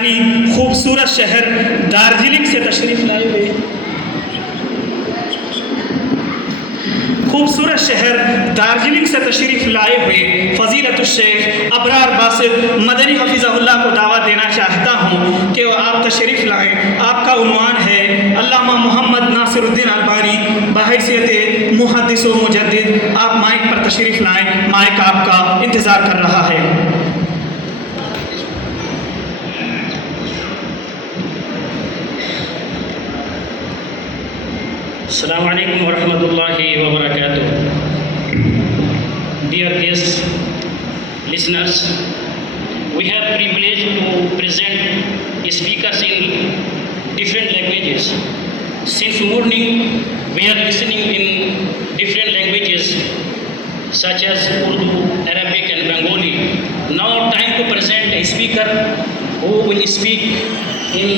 खूबसूरत शहर दार्जिलिंग से तशरीफ़ लाए हुए खूबसूरत शहर दार्जिलिंग से तशरीफ़ लाए हुए फ़ज़ीलतुल शेख अबरार बासित मदनी हफ़िज़हुल्लाह को दावत देना चाहता हूँ कि आप तशरीफ़ लाएँ। आपका उन्वान है अल्लामा मोहम्मद नासिरुद्दीन अलबानी बहैसियत मुहद्दिस व मुजद्दिद। आप माइक पर तशरीफ़ लाएँ, माइक आपका इंतज़ार कर रहा है। Assalamu alaikum wa rahmatullahi wa barakatuh. Dear guests, listeners, we have privilege to present speakers in different languages. Since morning, we are listening in different languages such as Urdu, Arabic and Bengali. Now time to present a speaker who will speak in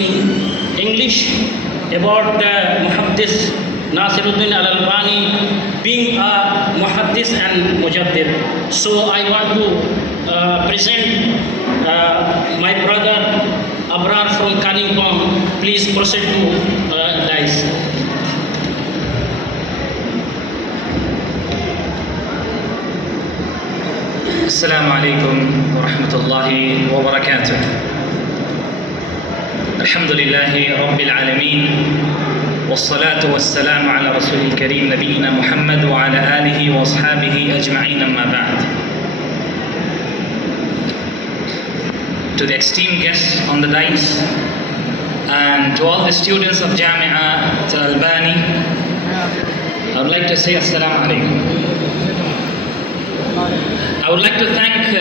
English about the Muhaddith Nasiruddin AL-ALBANI being a muhaddith and mujaddid. So I want to present my brother Abrar from Kalimpong. Please proceed to dice. السلام عليكم ورحمة الله وبركاته. الحمد لله رب العالمين والصلاة والسلام على رسول الكريم نبينا محمد وعلى آله وأصحابه أجمعين أما بعد. To the esteemed guests on the dais and to all the students of Jami'at Al-Albani, I would like to say Assalamu alaikum. I would like to thank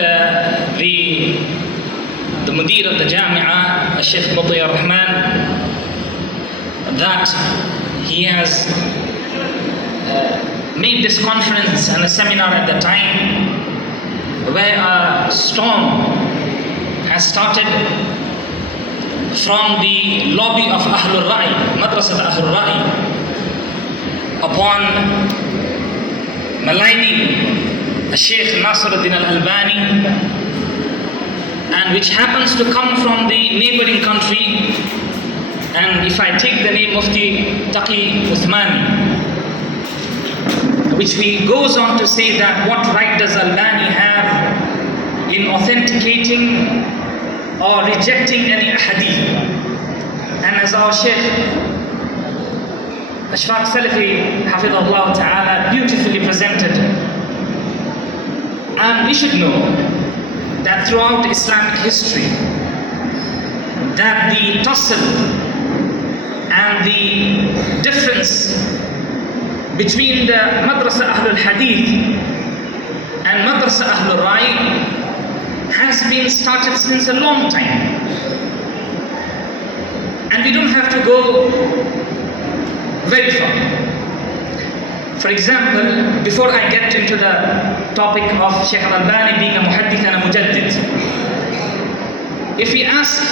the Mudir of the Jami'ah, Sheikh Muti Ar-Rahman, that he has made this conference and a seminar at the time where a storm has started from the lobby of Ahlul Ra'i, Madrasat Ahlul Ra'i, upon maligning Sheikh Nasiruddin Al-Albani, and which happens to come from the neighboring country. And if I take the name of the Taqi Uthmani, which he goes on to say that what right does Albani have in authenticating or rejecting any hadith? And as our Sheikh Ashfaq Salafi Hafidhullah Ta'ala beautifully presented, and we should know that throughout Islamic history, that the tussle and the difference between the Madrasa Ahlul Hadith and Madrasa Ahlul Ra'i has been started since a long time. And we don't have to go very far. For example, before I get into the topic of Sheikh Al-Albani being a muhaddith and a mujaddid, if we ask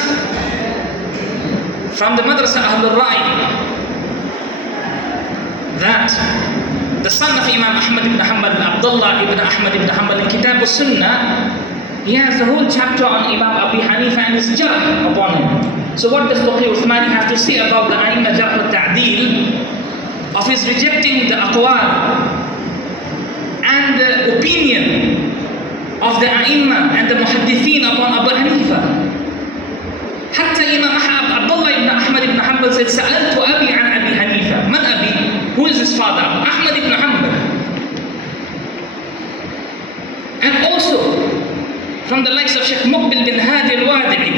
from the Madrasa Ahlul Ra'i that the son of Imam Ahmad ibn Hanbal, Abdullah ibn Ahmad ibn Hanbal, in Kitab al-Sunnah, he has a whole chapter on Imam Abu Hanifa and his jarh upon him. So what does Taqi Uthmani have to say about the A'imma jarh al-Ta'deel of his rejecting the aqwal and the opinion of the A'imma and the Muhaddithin upon Abu Hanifa? حتى إمام Abdullah ibn Ahmad ibn Hanbal said, سألت أبي عن أبي حنيفة. من أبي? Who is his father? Ahmad ibn Hanbal. And also from the likes of Sheikh Muqbil bin Hadi al-Wadi'i,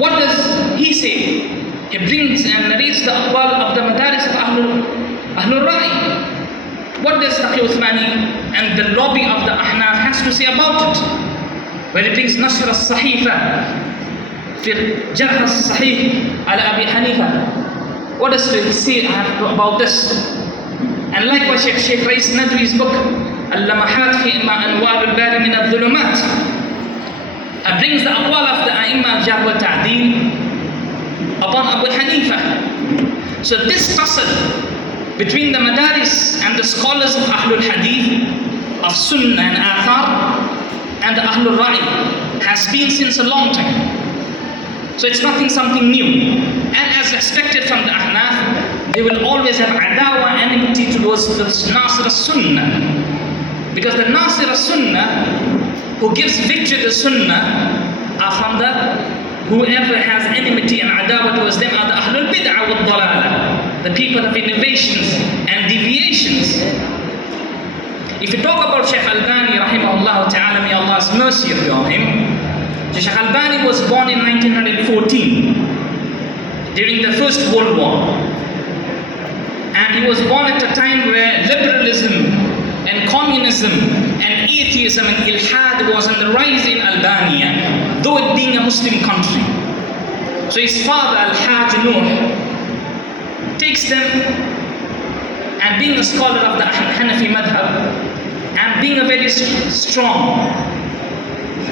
what does he say? He brings and narrates the aqwal of the madaris of Ahlul Ra'i. What does Taqi Uthmani and the lobby of the Ahnaf has to say about it? Where he brings Nashr al-Sahifa في جرح الصحيح على أبي حنيفة. What does he say about this? And likewise Sheikh Rais Nadwi's book اللمحات في أنوار الباري من الظلمات brings the aqwal of the A'imma al-Jarh wa Ta'deel upon Abu Hanifa. So this tussle between the madaris and the scholars of Ahlul Hadith, of Sunnah and Athar, and the Ahlul Ra'i has been since a long time. So it's something new. And as expected from the Ahnaf, they will always have adawa, enmity towards the Nasir al-Sunnah. Because the Nasir al-Sunnah, who gives victory to the Sunnah, are from whoever has enmity and adawa towards them are the Ahlul Bid'ah wa Dalala, the people of innovations and deviations. If you talk about Shaykh Albani, rahimahullah ta'ala, may Allah's mercy upon him, Shaykh Albani was born in 1914 during the First World War. And he was born at a time where liberalism and communism and atheism and ilhad was on the rise in Albania, though it being a Muslim country. So his father, Al-Hajj Nuh, takes them, and being a scholar of the Hanafi madhab, and being a very strong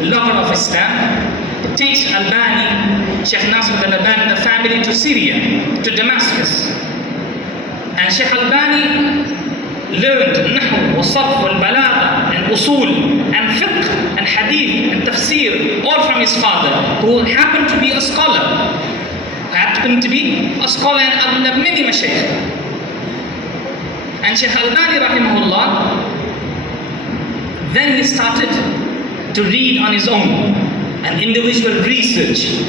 lover of Islam, takes Albani, Shaykh Nasiruddin Albani, the family to Syria, to Damascus. And Shaykh Albani learned Nahu, wa Sarf, wal Balagha, and Usul, and Fiqh, and Hadith, and Tafsir, all from his father, who happened to be a scholar. And of many Mashaykh. And Shaykh Albani, rahimahullah, then he started to read on his own, an individual research.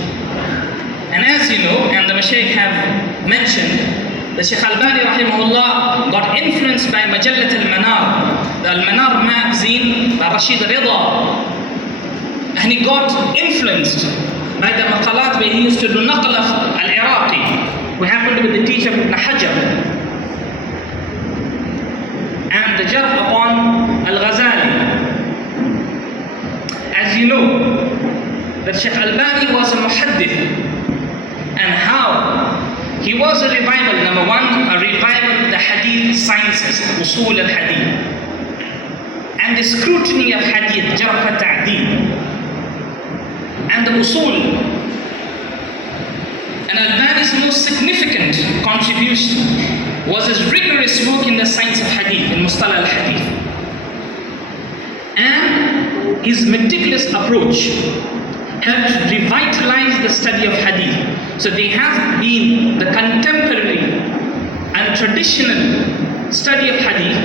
And as you know, and the Mashaykh have mentioned, the Shaykh Albani rahimahullah got influenced by Majallat al-Manar, the Al-Manar magazine by Rashid Rida. And he got influenced by the maqalat where he used to do naql of al-Iraqi, who happened to be the teacher of Ibn Hajar, and the jarh upon al-Ghazali. As you know, that Shaykh Albani was a muhaddith, and how he was a revival, number one, a revival of the hadith sciences, usul al-hadith, and the scrutiny of hadith, jarh wa ta'deel, and the usul. And Albani's most significant contribution was his rigorous work in the science of hadith, in mustalah al-hadith. And his meticulous approach helped revitalize the study of hadith. So they have been the contemporary and traditional study of hadith.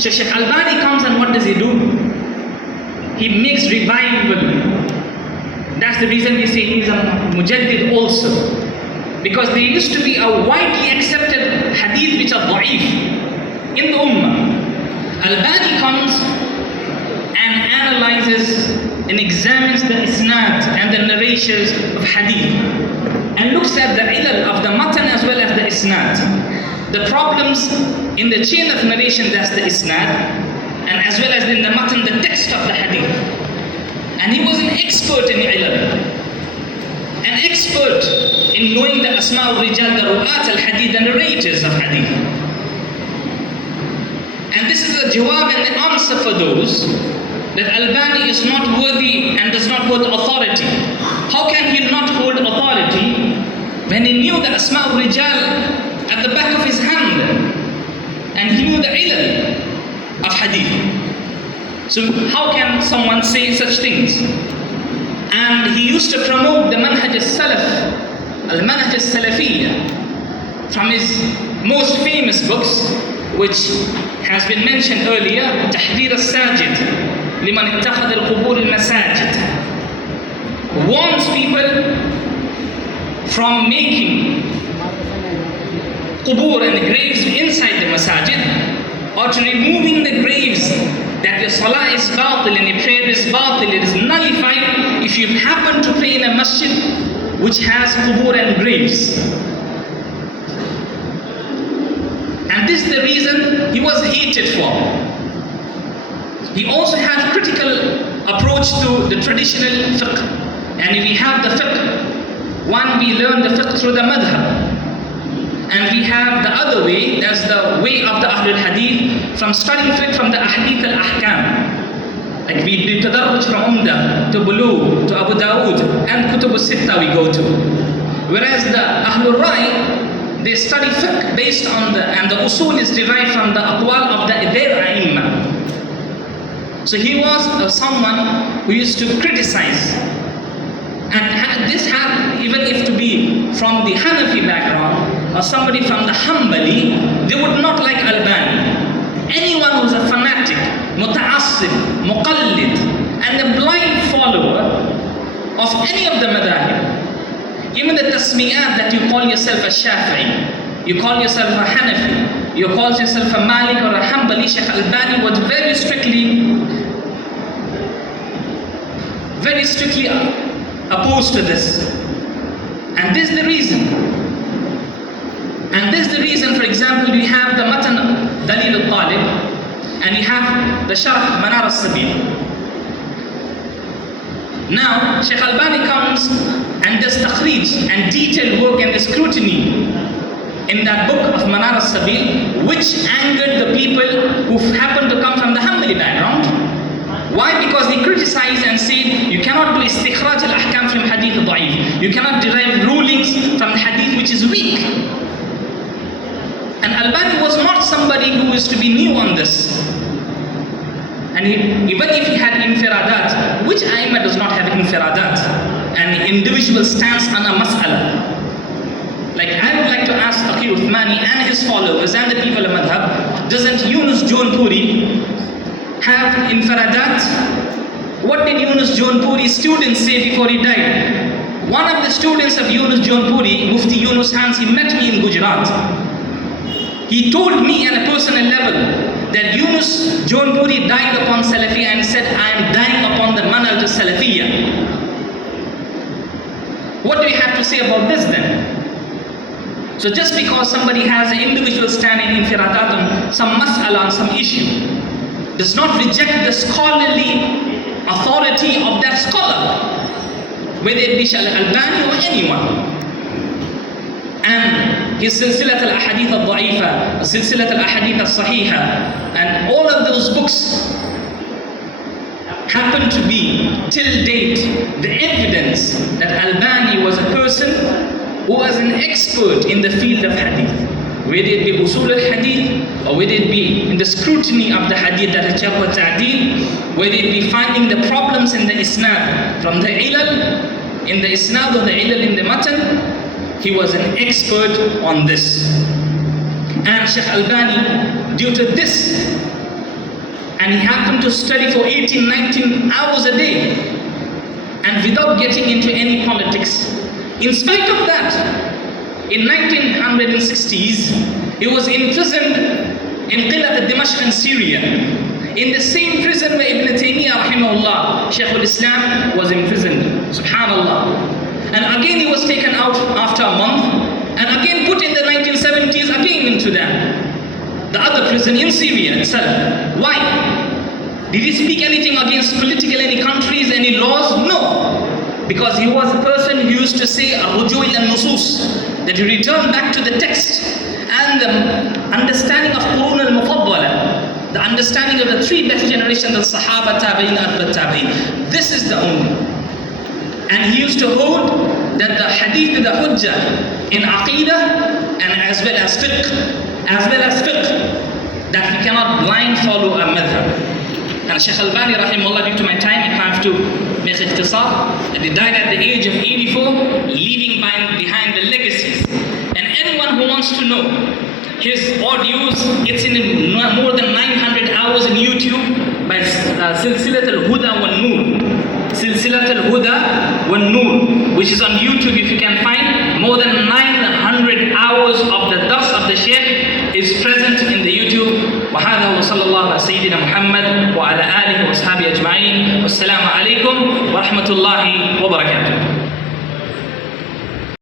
So Shaykh Albani comes, and what does he do? He makes revival. That's the reason we say he's a mujaddid also. Because there used to be a widely accepted hadith which are da'if in the ummah. Albani comes and analyzes and examines the isnad and the narrations of hadith, and looks at the ilal of the matan as well as the isnad, the problems in the chain of narration, that's the isnad, and as well as in the matan, the text of the hadith. And he was an expert in ilal, an expert in knowing the asma al-rijal, the ru'at al-hadith, the narrators of hadith. And this is a jawab and the answer for those that Albani is not worthy and does not hold authority. How can he not hold authority when he knew the asma al-rijal at the back of his hand, and he knew the ilal of hadith? So how can someone say such things? And he used to promote the manhaj al-salaf, al-manhaj al-salafiyya, from his most famous books, which has been mentioned earlier, Tahdir al-Sajid, liman ittakhadha al-qubur al-masajid, warns people from making qubur and the graves inside the masajid, or to removing the graves, that your salah is batil and your prayer is batil, it is nullified if you happen to pray in a masjid which has qubur and graves. And this is the reason he was hated for. He also had critical approach to the traditional fiqh. And we have the fiqh. One, we learn the fiqh through the madhab. And we have the other way, that's the way of the Ahlul Hadith, from studying fiqh from the Ahadith al-Ahkam. Like we do tadarruj from Umdah to Bulugh to Abu Dawood and Kutub al-Sitta we go to. Whereas the Ahlul Rai, they study fiqh based on and the usul is derived from the aqwal of their IMAM. So he was someone who used to criticize And this had, even if to be from the Hanafi background or somebody from the Hanbali, they would not like Albani. Anyone who's a fanatic, muta'assib, muqallid, and a blind follower of any of the madahib, even the tasmiyat that you call yourself a Shafi'i, you call yourself a Hanafi, you call yourself a Malik or a Hanbali, Shaykh Albani was very strictly opposed to this. And this is the reason. For example, we have the Matan Dalil al-Talib and you have the Sharh Manar al-Sabil. Now, Shaykh Albani comes and does takhrij and detailed work and the scrutiny in that book of Manar al-Sabil, which angered the people who happened to come from the Hanbali background. Why? Because they criticized and said you cannot do istikhraj al-ahkam from hadith da'if. You cannot derive rulings from hadith which is weak. And Albani was not somebody who is to be new on this. And even if he had infiradat, which Aimah does not have infiradat, and individual stance on a mas'ala. Like I would like to ask Taqi Uthmani and his followers and the people of Madhab, doesn't Yunus Jaunpuri have infiradat? What did Yunus Jaunpuri's students say before he died? One of the students of Yunus Jaunpuri, Mufti Yunus Hans, he met me in Gujarat. He told me at a personal level that Yunus Jaunpuri died upon Salafiyya and said, I am dying upon the manhaj of Salafiyya. What do we have to say about this then? So just because somebody has an individual stand in infiradat on some mas'ala, on some issue, does not reject the scholarly authority of that scholar, whether it be Shaykh Albani or anyone. And his Silsilat al-Ahadith al-Da'ifa, Silsilat al-Ahadith al-Sahiha, and all of those books happen to be, till date, the evidence that Albani was a person who was an expert in the field of hadith, whether it be usul al-hadith or whether it be in the scrutiny of the hadith that is jarh wa ta'deel, whether it be finding the problems in the isnad from the ilal in the isnad or the ilal in the matan. He was an expert on this. And Shaykh Albani, due to this, and he happened to study for 18, 19 hours a day and without getting into any politics. In spite of that, in 1960s, he was imprisoned in Qilat al-Dimashq in Syria. In the same prison where Ibn Taymiyyah rahimahullah, Shaykh al-Islam, was imprisoned. Subhanallah. And again he was taken out after a month and again put in the 1970s again into the other prison in Syria itself. Why? Did he speak anything against political any countries, any laws? No. Because he was a person who used to say ar-ruju' ila an-nusus, that he returned back to the text and the understanding of Qurun al-Mufaddala, the understanding of the three better generations of Sahaba, Tabi'in, Atba' Tabi'in. This is the only. And he used to hold that the hadith is the hujjah in aqidah and as well as fiqh, that we cannot blind follow a madhab. And Shaykh Albani rahimahullah, due to my time, if I have to make ikhtisar, and he died at the age of 84, leaving behind the legacies. And anyone who wants to know his audios, it's in more than 900 hours in YouTube by Silsilat al-Huda wal-Noor. Silsilat al-Huda wal-Noor, which is on YouTube. If you can find, more than 900 hours of the dars of the Shaykh is present in the YouTube. وهذا وصلى الله على سيدنا محمد وعلى آله وأصحابه أجمعين. والسلام عليكم ورحمة الله وبركاته.